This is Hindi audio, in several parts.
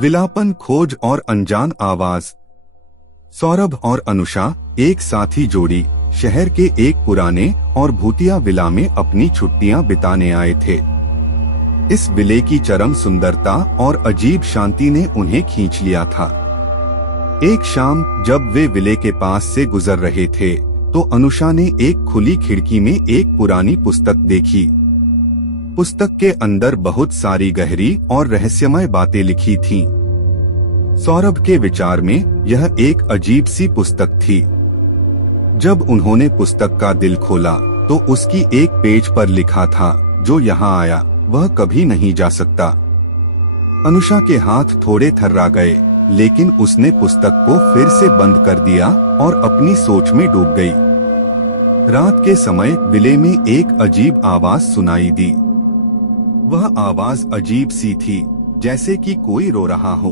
विलापन, खोज और अनजान आवाज। सौरभ और अनुषा एक साथी जोड़ी शहर के एक पुराने और भूतिया विला में अपनी छुट्टियां बिताने आए थे। इस विले की चरम सुंदरता और अजीब शांति ने उन्हें खींच लिया था। एक शाम जब वे विले के पास से गुजर रहे थे तो अनुषा ने एक खुली खिड़की में एक पुरानी पुस्तक देखी। पुस्तक के अंदर बहुत सारी गहरी और रहस्यमय बातें लिखी थीं। सौरभ के विचार में यह एक अजीब सी पुस्तक थी। जब उन्होंने पुस्तक का दिल खोला तो उसकी एक पेज पर लिखा था, जो यहाँ आया वह कभी नहीं जा सकता। अनुषा के हाथ थोड़े थर्रा गए, लेकिन उसने पुस्तक को फिर से बंद कर दिया और अपनी सोच में डूब गई। रात के समय विले में एक अजीब आवाज सुनाई दी। वह आवाज अजीब सी थी, जैसे कि कोई रो रहा हो।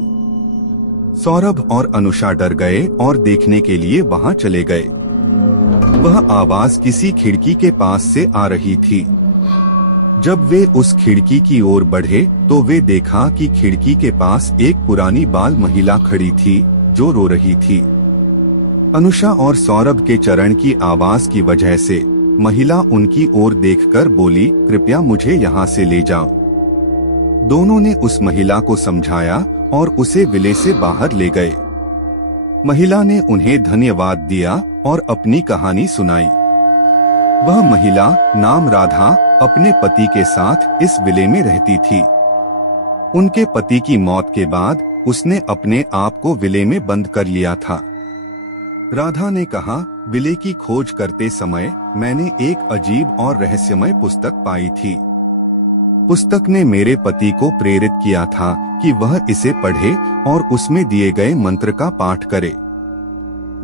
सौरभ और अनुषा डर गए और देखने के लिए वहां चले गए। वह आवाज किसी खिड़की के पास से आ रही थी। जब वे उस खिड़की की ओर बढ़े तो वे देखा कि खिड़की के पास एक पुरानी बाल महिला खड़ी थी जो रो रही थी। अनुषा और सौरभ के चरण की आवाज की वजह से महिला उनकी ओर देखकर बोली, कृपया मुझे यहाँ से ले जाओ। दोनों ने उस महिला को समझाया और उसे विले से बाहर ले गए। महिला ने उन्हें धन्यवाद दिया और अपनी कहानी सुनाई। वह महिला नाम राधा अपने पति के साथ इस विले में रहती थी। उनके पति की मौत के बाद उसने अपने आप को विले में बंद कर लिया था। राधा ने कहा, विले की खोज करते समय मैंने एक अजीब और रहस्यमय पुस्तक पाई थी। पुस्तक ने मेरे पति को प्रेरित किया था कि वह इसे पढ़े और उसमें दिए गए मंत्र का पाठ करे।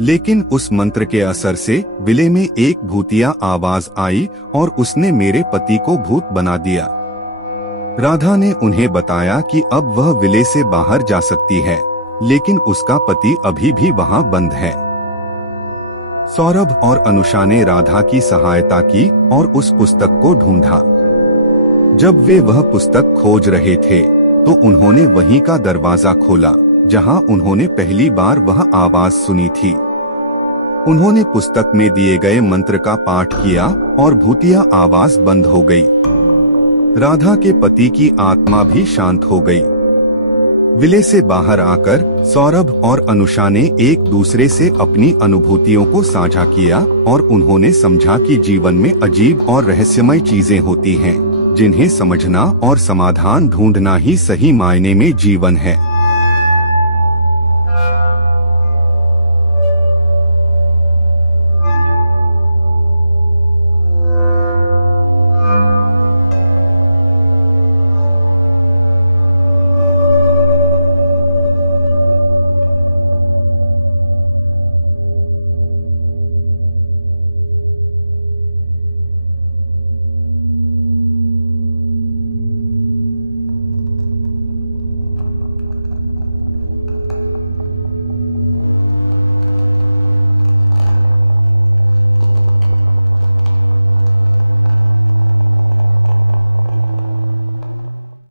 लेकिन उस मंत्र के असर से विले में एक भूतिया आवाज आई और उसने मेरे पति को भूत बना दिया। राधा ने उन्हें बताया कि अब वह विले से बाहर जा सकती है, लेकिन उसका पति अभी भी वहां बंद है। सौरभ और अनुषा ने राधा की सहायता की और उस पुस्तक को ढूंढा। जब वे वह पुस्तक खोज रहे थे तो उन्होंने वहीं का दरवाजा खोला जहां उन्होंने पहली बार वह आवाज सुनी थी। उन्होंने पुस्तक में दिए गए मंत्र का पाठ किया और भूतिया आवाज बंद हो गई। राधा के पति की आत्मा भी शांत हो गई। विले से बाहर आकर सौरभ और अनुषा ने एक दूसरे से अपनी अनुभूतियों को साझा किया और उन्होंने समझा कि जीवन में अजीब और रहस्यमय चीजें होती हैं, जिन्हें समझना और समाधान ढूंढना ही सही मायने में जीवन है।